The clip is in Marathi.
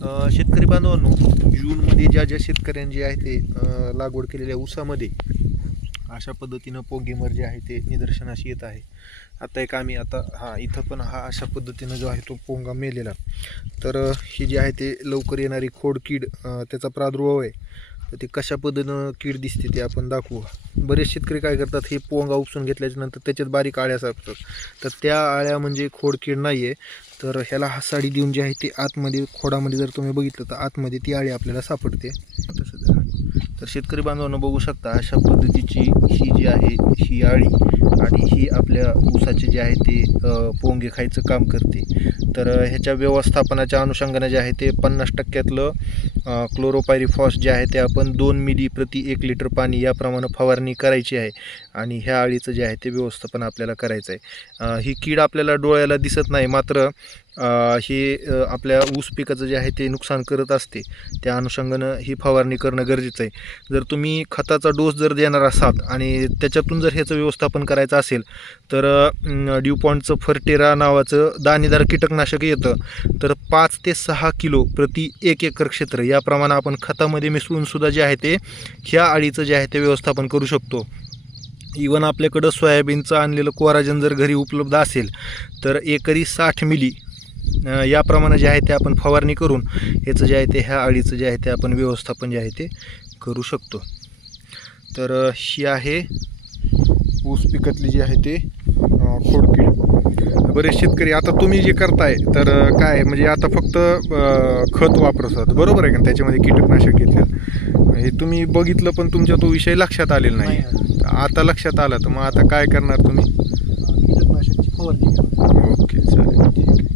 शेतकरी बांधवांनो जूनमध्ये ज्या ज्या शेतकऱ्यांची आहे ते लागवड केलेल्या ऊसामध्ये अशा पद्धतीनं पोगेमर जे आहे ते निदर्शनास येत आहे. आता एक आम्ही आता हा इथं पण हा अशा पद्धतीनं जो आहे तो पोंगा मेलेला. तर ही जी आहे ते लवकर येणारी खोडकीड त्याचा प्रादुर्भाव आहे. तर ते कशा पद्धतीनं कीड दिसते ते आपण दाखवू. बरेच शेतकरी काय करतात हे पोंगा उपसून घेतल्याच्या नंतर त्याच्यात बारीक आळ्या सापतात तर त्या आळ्या म्हणजे खोडकीड नाही आहे तर ह्याला हासाडी देऊन जे आहे ते आतमध्ये खोडामध्ये जर तुम्ही बघितलं तर आतमध्ये ती आळी आपल्याला सापडते. तर शेतकरी बांधवांनो बघू शकता अशा पद्धतीची ही जी आहे ही आळी आणि ही आपल्या ऊसाचे जे आहे ते पोंगे खायचं काम करते. तर ह्याच्या व्यवस्थापनाच्या अनुषंगाने जे आहे ते पन्नास टक्क्यातलं क्लोरोपायरिफॉस जे आहे ते आपण दोन मिली प्रति एक लिटर पाणी याप्रमाणे फवारणी करायची आहे आणि ह्या आळीचं जे आहे ते व्यवस्थापन आपल्याला करायचं आहे ही कीड आपल्याला डोळ्याला दिसत नाही मात्र हे आपल्या ऊस पिकाचं जे आहे ते नुकसान करत असते. त्या अनुषंगानं ही फवारणी करणं गरजेचं आहे. जर तुम्ही खताचा डोस जर देणार असाल आणि त्याच्यातून जर ह्याचं व्यवस्थापन करायचं असेल तर ड्यूपॉन्टचं फर्टेरा नावाचं दाणेदार कीटकनाशक येतं. तर पाच ते सहा किलो प्रति एक एकर क्षेत्र याप्रमाणे आपण खतामध्ये मिसळूनसुद्धा जे आहे ते ह्या अळीचं जे आहे ते व्यवस्थापन करू शकतो. इवन आपल्याकडं सोयाबीनचं आणलेलं कोराजन जर घरी उपलब्ध असेल तर एकरी साठ मिली याप्रमाणे जे आहे ते आपण फवारणी करून ह्याचं जे आहे ते ह्या अळीचं जे आहे ते आपण व्यवस्थापन जे आहे ते करू शकतो. तर ही आहे ऊस पिकातली जी आहे ते खोडकीड. बरेच शेतकरी आता तुम्ही जे करताय तर काय म्हणजे आता फक्त खत वापरतात. बरोबर आहे का? त्याच्यामध्ये कीटकनाशक घेतलं हे तुम्ही बघितलं पण तुमच्या तो विषय लक्षात आलेला नाही. आता लक्षात आलं तर मग आता काय करणार तुम्ही? कीटकनाशकची फवारणी. ओके चालेल.